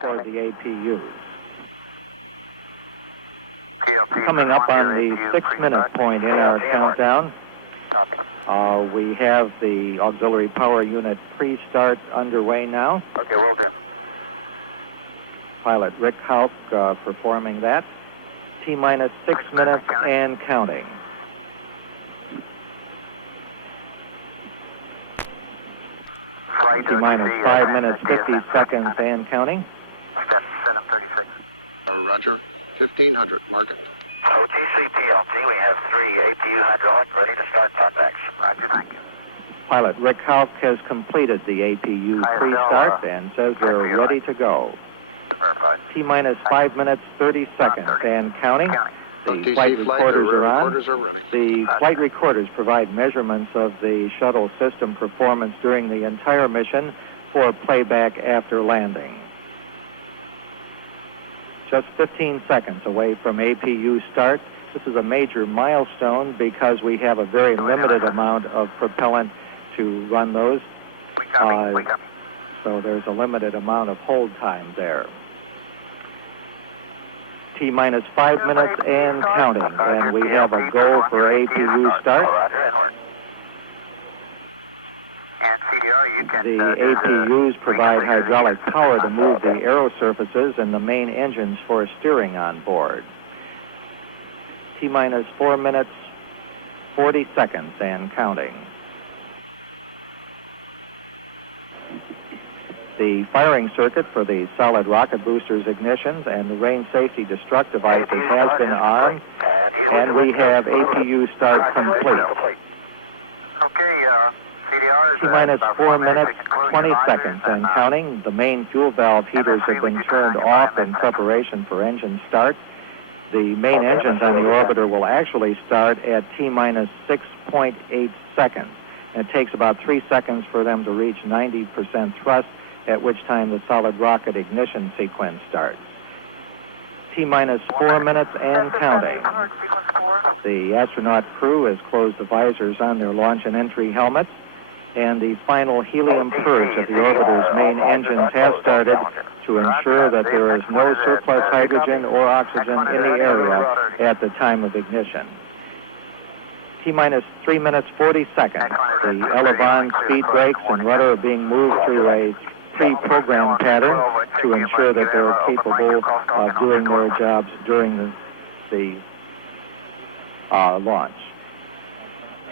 toward the APUs. Coming up on the 6-minute point in our countdown, we have the auxiliary power unit pre-start underway now. Okay, well done. Pilot Rick Hauck performing that. T-minus 6 minutes and counting. T-minus 5 minutes, 50 seconds and counting. Roger. 1500, mark it. OTC-PLT, we have 3 APU hydraulic ready to start topics. Roger, thank you. Pilot Rick Hauck has completed the APU pre-start and says they're ready to go. T-minus 5 minutes, 30 seconds and counting. The flight recorders are on. The flight recorders provide measurements of the shuttle system performance during the entire mission for playback after landing. Just 15 seconds away from APU start. This is a major milestone because we have a very limited amount of propellant to run those. So there's a limited amount of hold time there. T-minus 5 minutes and counting. And we have a go for APU start. The APUs provide hydraulic power to move the aero surfaces and the main engines for steering on board. T-minus 4 minutes, 40 seconds and counting. The firing circuit for the solid rocket boosters ignitions and the range safety destruct devices has been armed, and we have APU start complete. T-minus 4 minutes, 20 seconds and counting. The main fuel valve heaters have been turned off in preparation for engine start. The main engines on the orbiter will actually start at T-minus 6.8 seconds. And it takes about 3 seconds for them to reach 90% thrust, at which time the solid rocket ignition sequence starts. T-minus 4 minutes and counting. The astronaut crew has closed the visors on their launch and entry helmets, and the final helium purge of the orbiter's main engines has started to ensure that there is no surplus hydrogen or oxygen in the area at the time of ignition. T-minus 3 minutes, 40 seconds. The Elevon speed brakes and rudder are being moved through a pre-programmed pattern to ensure that they're capable of doing their jobs during the launch.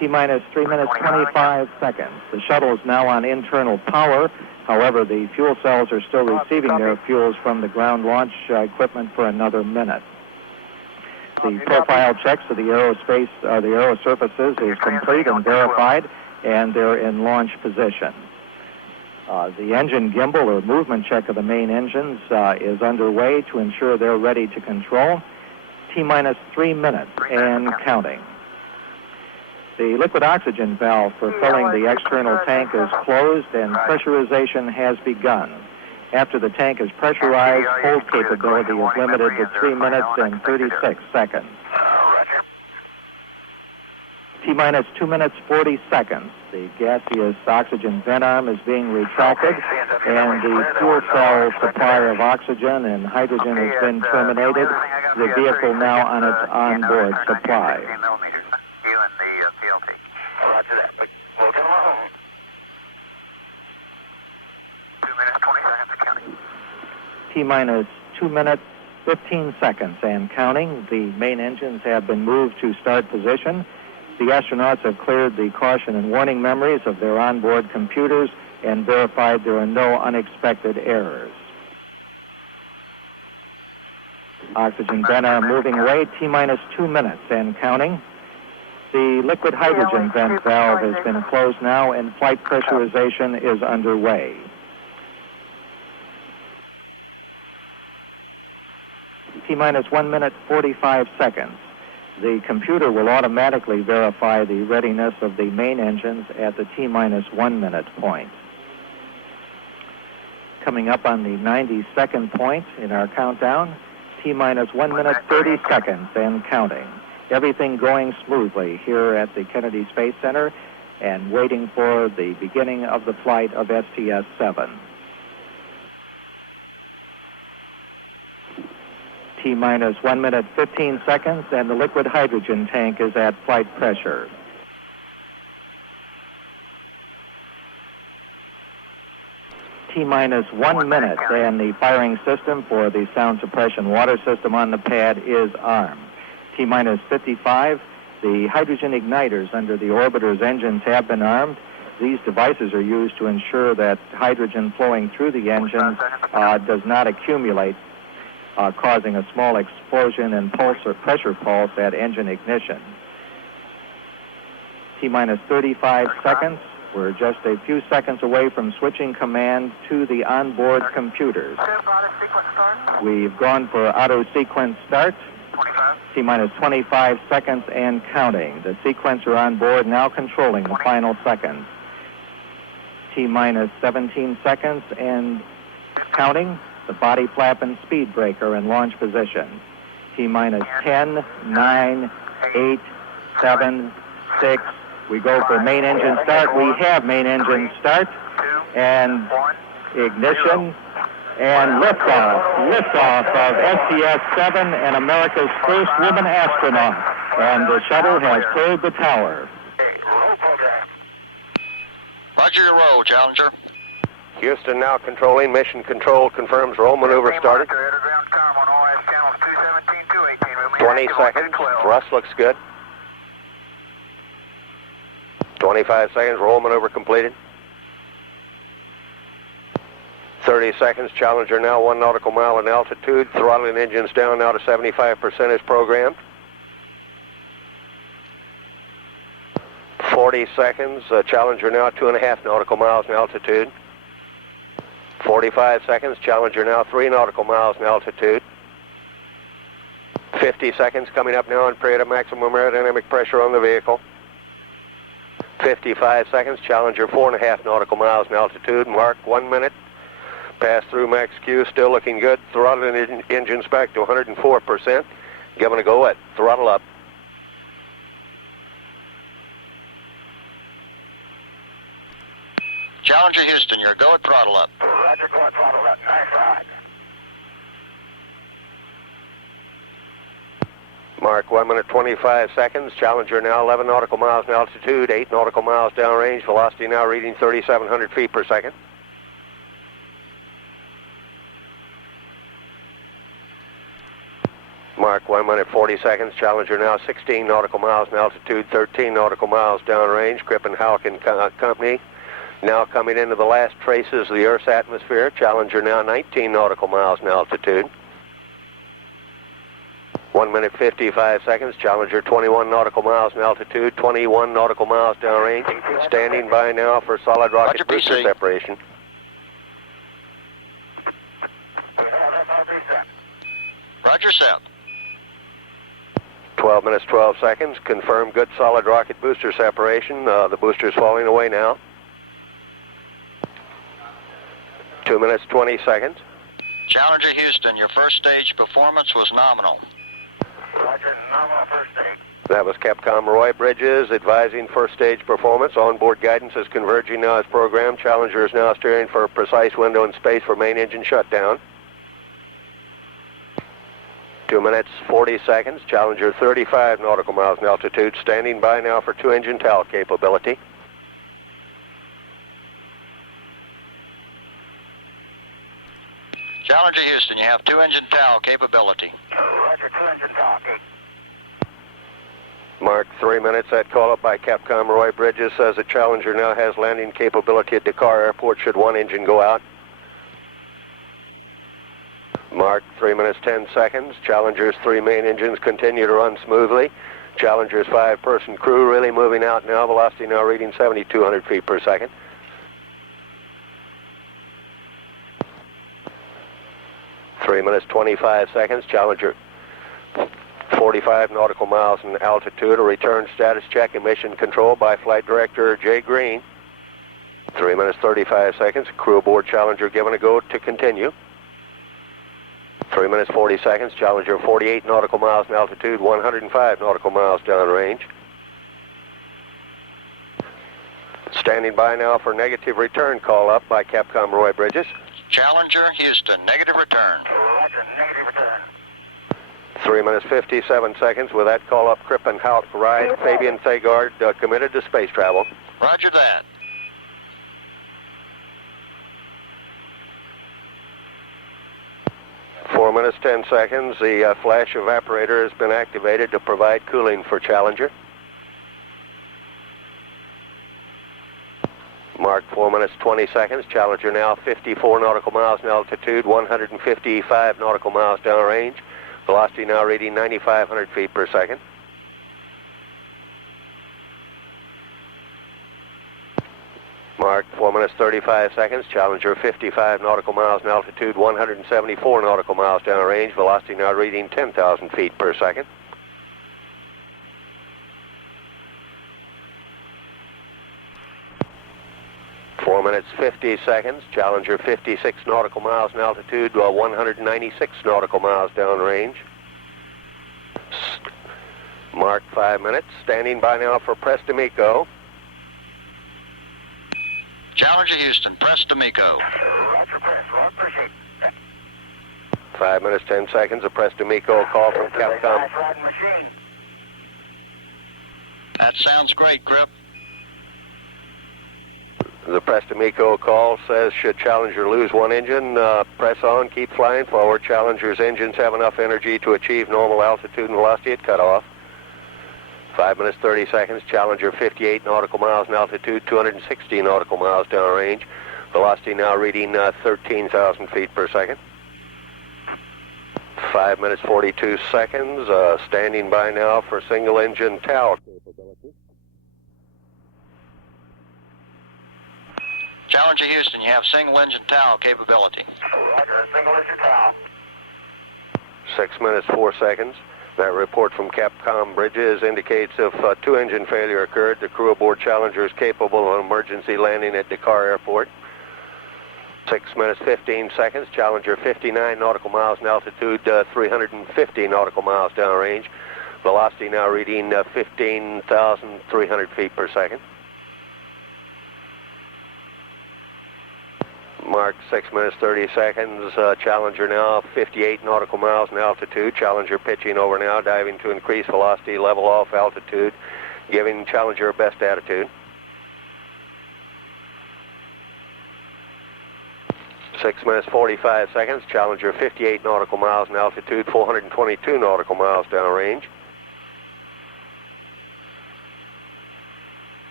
T-minus 3 minutes, 25 seconds. The shuttle is now on internal power. However, the fuel cells are still receiving their fuels from the ground launch equipment for another minute. The profile checks of the aero surfaces is complete and verified, and they're in launch position. The engine gimbal or movement check of the main engines is underway to ensure they're ready to control. T-minus 3 minutes and counting. The liquid oxygen valve for filling the external tank is closed and pressurization has begun. After the tank is pressurized, hold capability is limited to 3 minutes and 36 seconds. T-minus 2 minutes, 40 seconds. The gaseous oxygen vent arm is being retracted, and the fuel cell supply of oxygen and hydrogen has been terminated. The vehicle now on its onboard supply. T-minus 2 minutes, 15 seconds and counting. The main engines have been moved to start position. The astronauts have cleared the caution and warning memories of their onboard computers and verified there are no unexpected errors. Oxygen vent arm moving away, T-minus 2 minutes and counting. The liquid hydrogen vent valve has been closed now and flight pressurization is underway. T-minus 1 minute, 45 seconds. The computer will automatically verify the readiness of the main engines at the T-minus 1 minute point. Coming up on the 92nd point in our countdown, T-minus 1 minute, 30 seconds and counting. Everything going smoothly here at the Kennedy Space Center and waiting for the beginning of the flight of STS-7. T-minus 1 minute 15 seconds, and the liquid hydrogen tank is at flight pressure. T-minus 1 minute, and the firing system for the sound suppression water system on the pad is armed. T-minus 55, the hydrogen igniters under the orbiter's engines have been armed. These devices are used to ensure that hydrogen flowing through the engine does not accumulate, causing a small explosion and pulse or pressure pulse at engine ignition. T-minus 35 seconds. We're just a few seconds away from switching command to the onboard computers. We've gone for auto sequence start. T-minus 25 seconds and counting. The sequencer on board now controlling the final seconds. T-minus 17 seconds and counting. The body flap and speed breaker in launch position. T-minus 10, 9, 8, 7, 6. We go for main engine start. We have main engine start and ignition and liftoff. Liftoff of STS-7 and America's first woman astronaut. And the shuttle has cleared the tower. Roger your roll, Challenger. Houston now controlling. Mission control confirms roll maneuver started. 20 seconds. Thrust looks good. 25 seconds. Roll maneuver completed. 30 seconds. Challenger now 1 nautical mile in altitude. Throttling engines down now to 75% as programmed. 40 seconds. Challenger now 2.5 nautical miles in altitude. 45 seconds. Challenger now 3 nautical miles in altitude. 50 seconds coming up now in period of maximum aerodynamic pressure on the vehicle. 55 seconds. Challenger 4.5 nautical miles in altitude. Mark 1 minute. Pass through max Q, still looking good. Throttling engines back to 104%. Giving a go at throttle up. Challenger Houston, your go at throttle up. Roger, go at throttle up. Nice ride. Mark 1 minute 25 seconds. Challenger now 11 nautical miles in altitude, 8 nautical miles downrange. Velocity now reading 3,700 feet per second. Mark 1 minute 40 seconds. Challenger now 16 nautical miles in altitude, 13 nautical miles downrange. Crippen Houck and Company now coming into the last traces of the Earth's atmosphere. Challenger now 19 nautical miles in altitude. 1 minute 55 seconds. Challenger 21 nautical miles in altitude, 21 nautical miles downrange. Standing by now for solid rocket booster separation. Roger, set. 12 minutes 12 seconds. Confirmed good solid rocket booster separation. The booster's falling away now. 2 minutes 20 seconds. Challenger Houston, your first stage performance was nominal. Roger, nominal first stage. That was Capcom Roy Bridges advising first stage performance. Onboard guidance is converging now as programmed. Challenger is now steering for a precise window in space for main engine shutdown. 2 minutes 40 seconds. Challenger 35 nautical miles in altitude. Standing by now for 2-engine TAL capability. Challenger Houston, you have 2-engine TAL capability. Roger, 2-engine TAL. Mark 3 minutes. That call up by Capcom Roy Bridges says that Challenger now has landing capability at Dakar Airport should 1 engine go out. Mark 3 minutes 10 seconds. Challenger's 3 main engines continue to run smoothly. Challenger's 5-person crew really moving out now. Velocity now reading 7,200 feet per second. 3 minutes 25 seconds. Challenger 45 nautical miles in altitude. A return status check and mission control by Flight Director Jay Green. 3 minutes 35 seconds. Crew aboard Challenger given a go to continue. 3 minutes 40 seconds. Challenger 48 nautical miles in altitude, 105 nautical miles downrange. Standing by now for negative return call up by Capcom Roy Bridges. Challenger Houston, negative return. Roger, negative return. 3 minutes 57 seconds. With that, call up Kripp and Hauk Ride. Fabian Thagard committed to space travel. Roger that. Four minutes 10 seconds. The flash evaporator has been activated to provide cooling for Challenger. Mark 4 minutes 20 seconds. Challenger now 54 nautical miles in altitude, 155 nautical miles downrange. Velocity now reading 9,500 feet per second. Mark 4 minutes 35 seconds. Challenger 55 nautical miles in altitude, 174 nautical miles downrange. Velocity now reading 10,000 feet per second. Four minutes 50 seconds. Challenger 56 nautical miles in altitude, 196 nautical miles downrange. Mark 5 minutes. Standing by now for press to MECO. Challenger Houston, press to MECO. 5 minutes 10 seconds. A press to MECO call from Capcom. That sounds great, Kripp. The press to MECO call says, should Challenger lose one engine, press on, keep flying forward. Challenger's engines have enough energy to achieve normal altitude and velocity at cutoff. 5 minutes 30 seconds. Challenger 58 nautical miles in altitude, 260 nautical miles downrange. Velocity now reading 13,000 feet per second. 5 minutes 42 seconds. Standing by now for single engine TOW capability. Challenger Houston, you have single engine TOW capability. Roger, single engine TOW. 6 minutes 4 seconds. That report from Capcom Bridges indicates if two engine failure occurred, the crew aboard Challenger is capable of emergency landing at Dakar Airport. 6 minutes 15 seconds. Challenger 59 nautical miles in altitude, 350 nautical miles downrange. Velocity now reading 15,300 feet per second. Mark 6 minutes 30 seconds. Challenger now 58 nautical miles in altitude. Challenger pitching over now, diving to increase velocity, level off altitude, giving Challenger best attitude. 6 minutes 45 seconds. Challenger 58 nautical miles in altitude, 422 nautical miles downrange.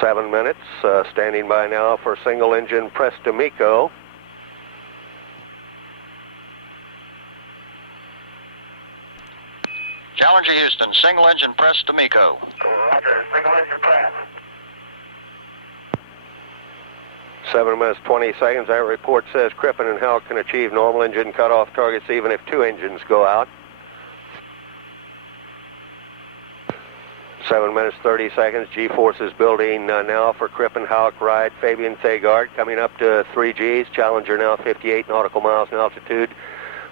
7 minutes. Standing by now for single engine press to MECO. Challenger Houston, single engine press to MECO. Roger, single engine press. 7 minutes 20 seconds. That report says Kripp and Hauk can achieve normal engine cutoff targets even if two engines go out. 7 minutes 30 seconds. G-forces building now for Kripp and Hauk Ride. Fabian Thagard coming up to 3 Gs. Challenger now 58 nautical miles in altitude,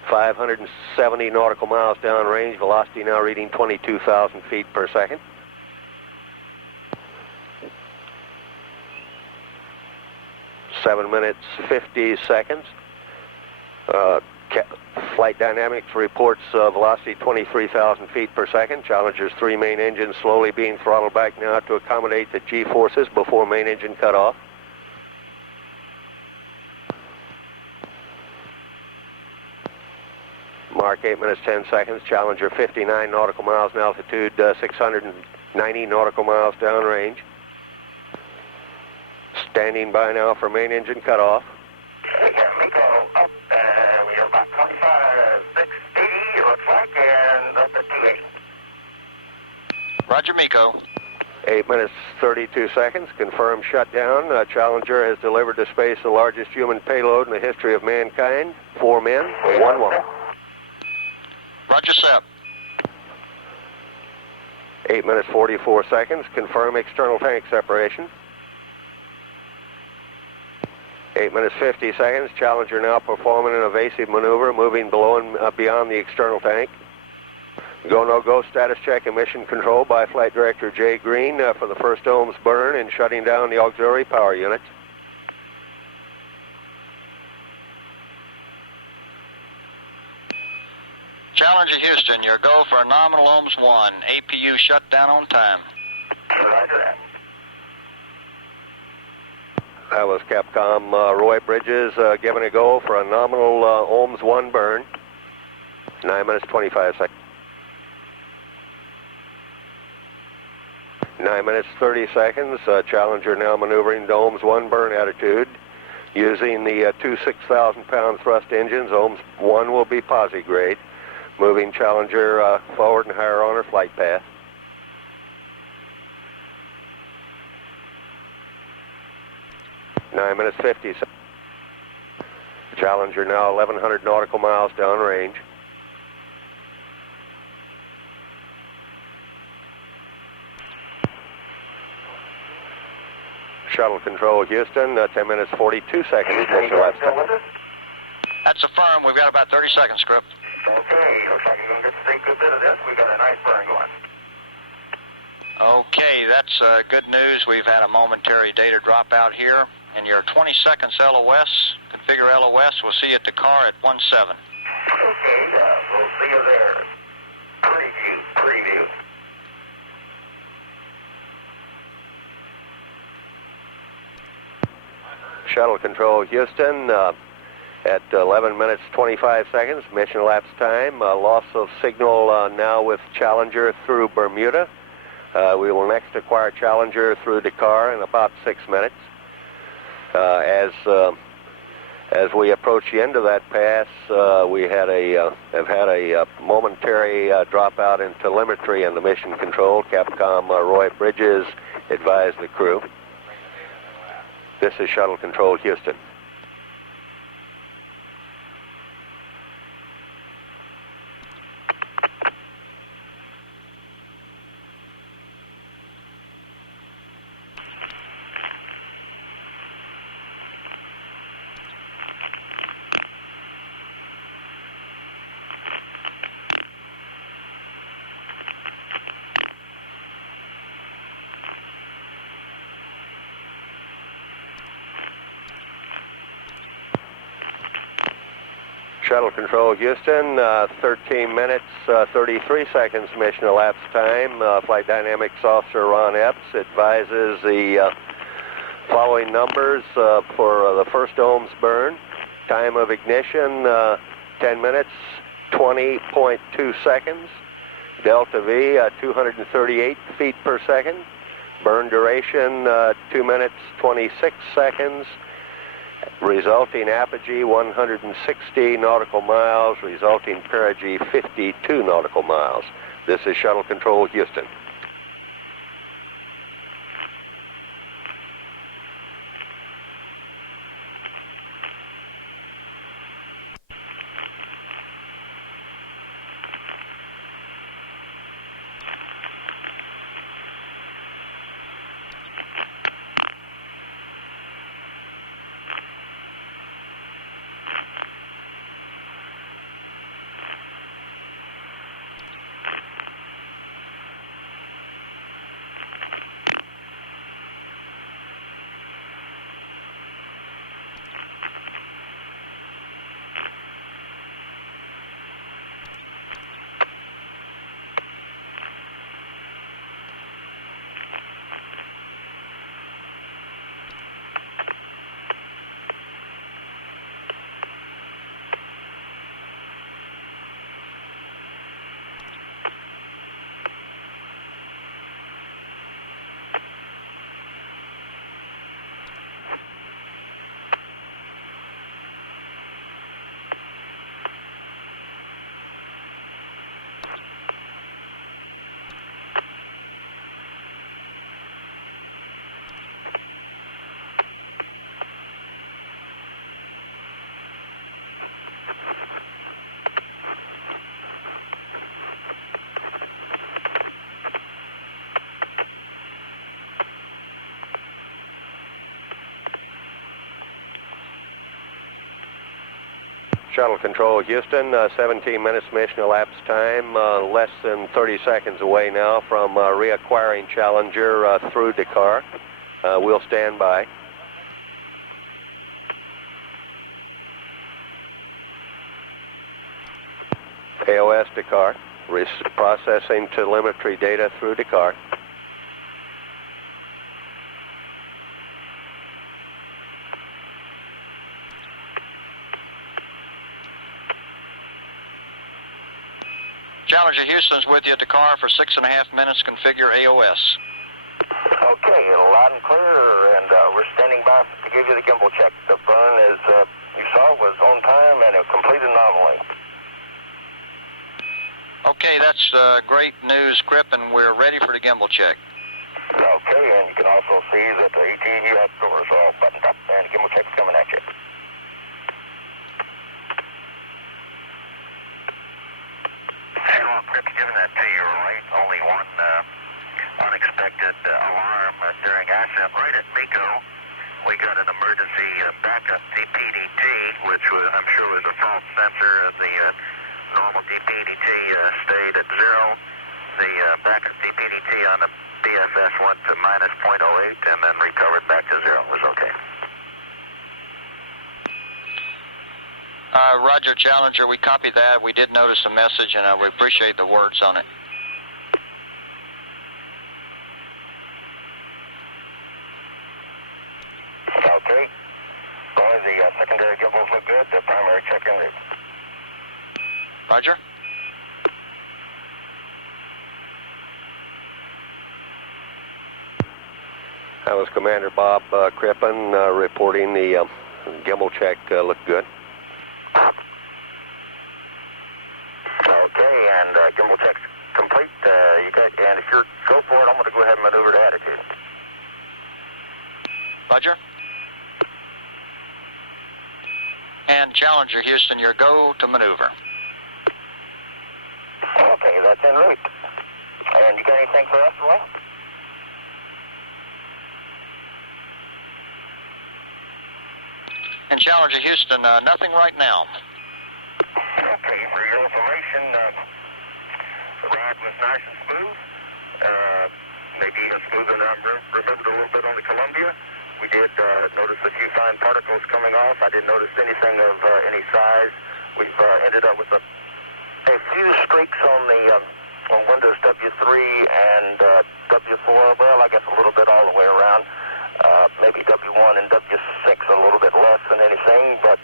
570 nautical miles downrange. Velocity now reading 22,000 feet per second. Seven minutes 50 seconds. Flight Dynamics reports velocity 23,000 feet per second. Challenger's three main engines slowly being throttled back now to accommodate the G-forces before main engine cutoff. Mark 8 minutes 10 seconds. Challenger 59 nautical miles in altitude, 690 nautical miles downrange. Standing by now for main engine cutoff. MECO up, we are about 25,680, looks like, and up at 280. Roger, MECO. 8 minutes 32 seconds. Confirmed shutdown. Challenger has delivered to space the largest human payload in the history of mankind. 4 men, 1 woman. Roger, Sep. 8 minutes 44 seconds. Confirm external tank separation. 8 minutes 50 seconds. Challenger now performing an evasive maneuver, moving below and beyond the external tank. Go, no go status check and mission control by Flight Director Jay Green for the first ohms burn and shutting down the auxiliary power units. Challenger Houston, your go for nominal ohms 1. APU shut down on time. Roger that. That was Capcom Roy Bridges giving a go for a nominal ohms 1 burn. 9 minutes 25 seconds. 9 minutes 30 seconds. Challenger now maneuvering to ohms 1 burn attitude. Using the two 6,000-pound thrust engines, ohms 1 will be posi grade. Moving Challenger forward and higher on her flight path. Nine minutes 50 seconds. Challenger now 1,100 nautical miles downrange. Shuttle Control Houston, 10 minutes 42 seconds. Mission left. That's affirmed. We've got about 30 seconds, Script. Okay, looks like you're going to get to see a good bit of this. We've got a nice burn going. Okay, that's good news. We've had a momentary data dropout here. And your 20 seconds LOS, configure LOS. We'll see you at the car at 17. Okay, we'll see you there. Preview. Shuttle Control Houston, at 11 minutes 25 seconds, mission elapsed time. Loss of signal now with Challenger through Bermuda. We will next acquire Challenger through Dakar in about 6 minutes. As we approach the end of that pass, we have had a momentary dropout in telemetry in the mission control. Capcom Roy Bridges advised the crew. This is Shuttle Control Houston. Shuttle Control Houston, 13 minutes, 33 seconds mission elapsed time. Flight Dynamics Officer Ron Epps advises the following numbers for the first ohms burn. Time of ignition, 10 minutes, 20.2 seconds. Delta V, 238 feet per second. Burn duration, 2 minutes, 26 seconds. Resulting apogee 160 nautical miles, resulting perigee 52 nautical miles. This is Shuttle Control Houston. Shuttle Control Houston, 17 minutes mission elapsed time, less than 30 seconds away now from reacquiring Challenger through Dakar. We'll stand by. AOS Dakar, processing telemetry data through Dakar. Challenger Houston's with you at Dakar for 6.5 minutes. Configure AOS. Okay, loud and clear, and we're standing by to give you the gimbal check. The burn, as you saw, was on time and it completed nominally. Okay, that's great news, Crip, and we're ready for the gimbal check. Okay, and you can also see that the ETE doors are all buttoned up, and the gimbal check is coming at you. Well, Crip, given that to your right, only one unexpected alarm during ascent right at MECO. We got an emergency backup DPDT, which I'm sure was a false sensor. The normal DPDT stayed at 0. The backup DPDT on the BFS went to minus 0.08 and then recovered back to 0. It was okay. Roger, Challenger, we copied that. We did notice a message, and we appreciate the words on it. Okay. Boy, the secondary gimbals look good. The primary check in there. Roger. That was Commander Bob Crippen reporting the gimbal check looked good. Okay, and gimbal check's complete. And if you're go for it, I'm going to go ahead and maneuver to attitude. Roger. And Challenger Houston, your go to maneuver. Okay, that's en route. And you got anything for us, Roy? And Challenger Houston, nothing right now. Okay, for your information, the ride was nice and smooth. Maybe smoother than I remembered a little bit on the Columbia. We did notice a few fine particles coming off. I didn't notice anything of any size. We've ended up with a few streaks on the on windows W3 and W4. Well, I guess a little bit all the way around. Maybe W1 and W6 a little bit less than anything, but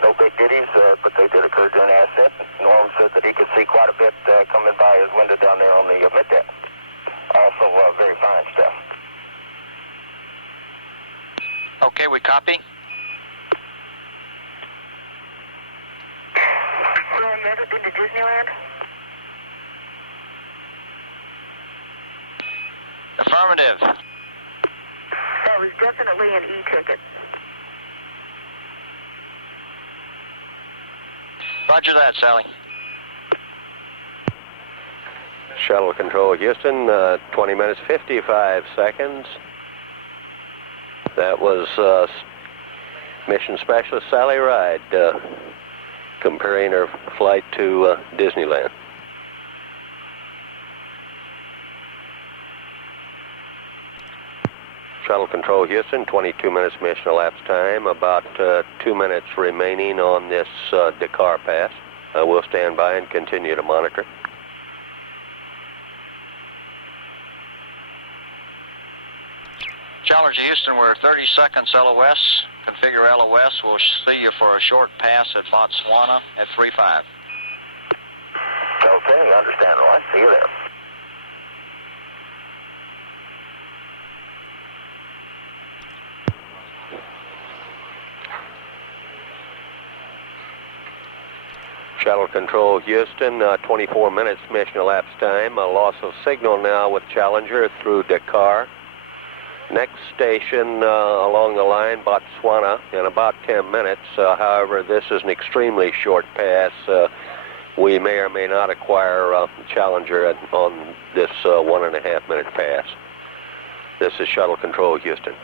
no big ditties. But they did occur during ascent. Norm said that he could see quite a bit coming by his window down there on the middeck. Also, very fine stuff. Okay, we copy. Well, I made it into Disneyland. Affirmative. That was definitely an e-ticket. Roger that, Sally. Shuttle Control Houston, 20 minutes 55 seconds. That was Mission Specialist Sally Ride comparing her flight to Disneyland. Shuttle Control Houston, 22 minutes mission elapsed time, about 2 minutes remaining on this Dakar pass. We'll stand by and continue to monitor. Challenger Houston, we're 30 seconds LOS. Configure LOS. We'll see you for a short pass at Botswana at 3.5. Okay, understand. Well, I see you there. Shuttle Control Houston, 24 minutes mission elapsed time. A loss of signal now with Challenger through Dakar. Next station along the line, Botswana, in about 10 minutes. However, this is an extremely short pass. We may or may not acquire Challenger on this 1.5 minute pass. This is Shuttle Control Houston.